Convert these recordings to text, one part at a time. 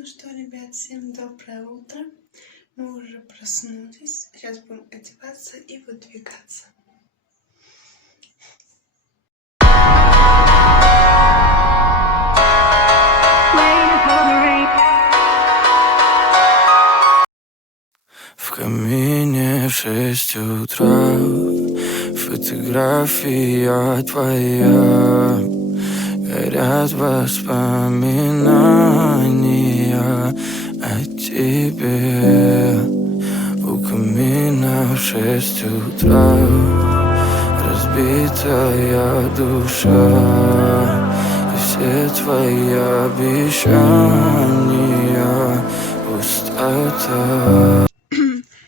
Ну что, ребят, всем доброе утро. Мы уже проснулись. Сейчас будем одеваться и выдвигаться. В камине в 6 утра фотография твоя. Горят воспоминания о тебе. У камина в 6 утра разбитая душа, и все твои обещания пустота.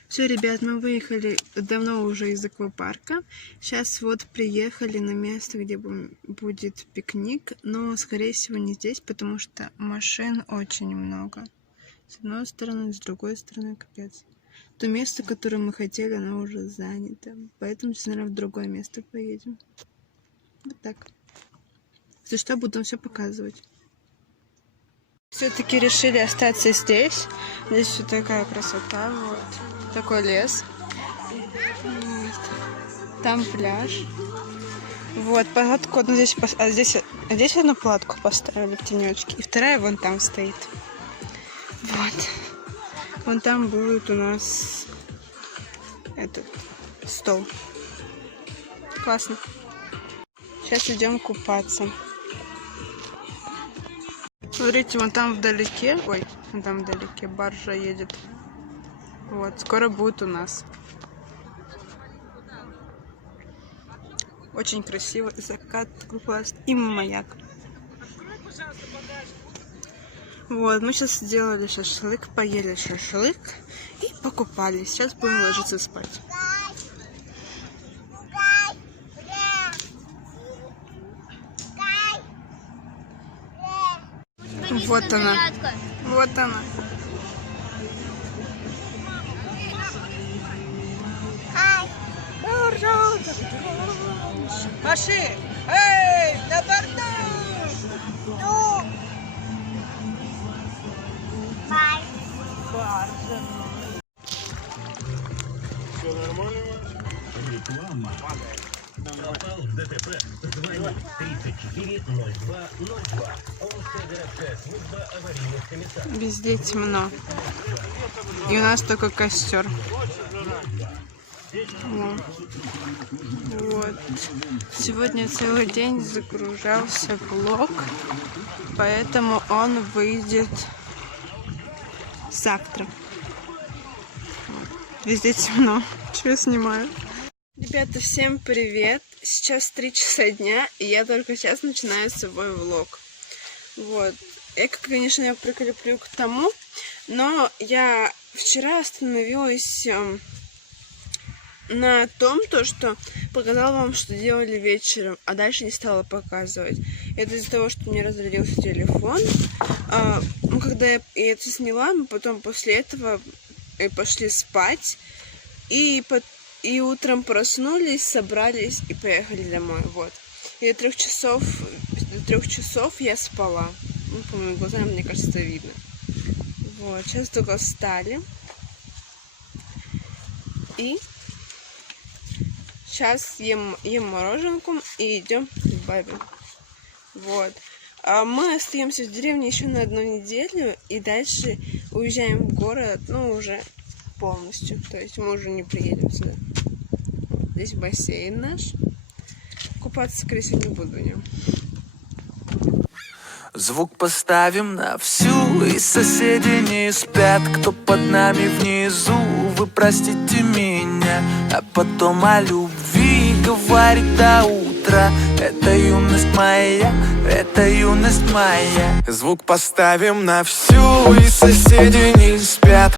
Все, ребят, мы выехали давно уже из аквапарка. Сейчас вот приехали на место, где будет пикник, но, скорее всего, не здесь, потому что машин очень много. С одной стороны, с другой стороны, капец. То место, которое мы хотели, оно уже занято. Поэтому сейчас, наверное, в другое место поедем. Вот так. Если что, буду все показывать. Все-таки решили остаться здесь. Здесь вот такая красота, вот. Такой лес. Вот. Там пляж. Вот, палатку одну здесь, здесь одну палатку поставили в тенечке. И вторая вон там стоит. Вот. Вон там будет у нас этот стол. Классно. Сейчас идем купаться. Смотрите, вон там вдалеке, вон там вдалеке баржа едет. Вот, скоро будет у нас. Очень красиво, закат такой классный, и маяк. Вот, мы сейчас сделали шашлык, поели шашлык и покупались. Сейчас будем ложиться спать. Вот она. Вот она. Маши! Эй, на борту! Все нормально? Реклама. Пропал в ДТП. Звони 340202. Омская городская служба аварийных комиссаров. Везде темно. И у нас только костер. Вот. Сегодня целый день загружался влог, поэтому он выйдет завтра. Вот. Везде темно. Что я снимаю? Ребята, всем привет! Сейчас 3 часа дня, и я только сейчас начинаю свой влог. Вот. Я, конечно, я прикреплю к тому, но я вчера остановилась на том, что показала вам, что делали вечером, а дальше не стала показывать. Это из-за того, что мне разрядился телефон. Когда я это сняла, мы потом после этого пошли спать. И утром проснулись, собрались и поехали домой. Вот. И до 3 часов я спала. Ну, по моим глазам, мне кажется, это видно. Вот. Сейчас только встали. И сейчас ем мороженку и идем к бабе. Вот. Мы остаемся в деревне еще на 1 неделю. И дальше уезжаем в город, ну, уже полностью. То есть мы уже не приедем сюда. Здесь бассейн наш. Купаться, скорее всего, не буду в нем. Звук поставим на всю, и соседи не спят. Кто под нами внизу, вы простите меня. А потом о любви говорит до утра. Это юность моя, это юность моя. Звук поставим на всю, и соседи не спят.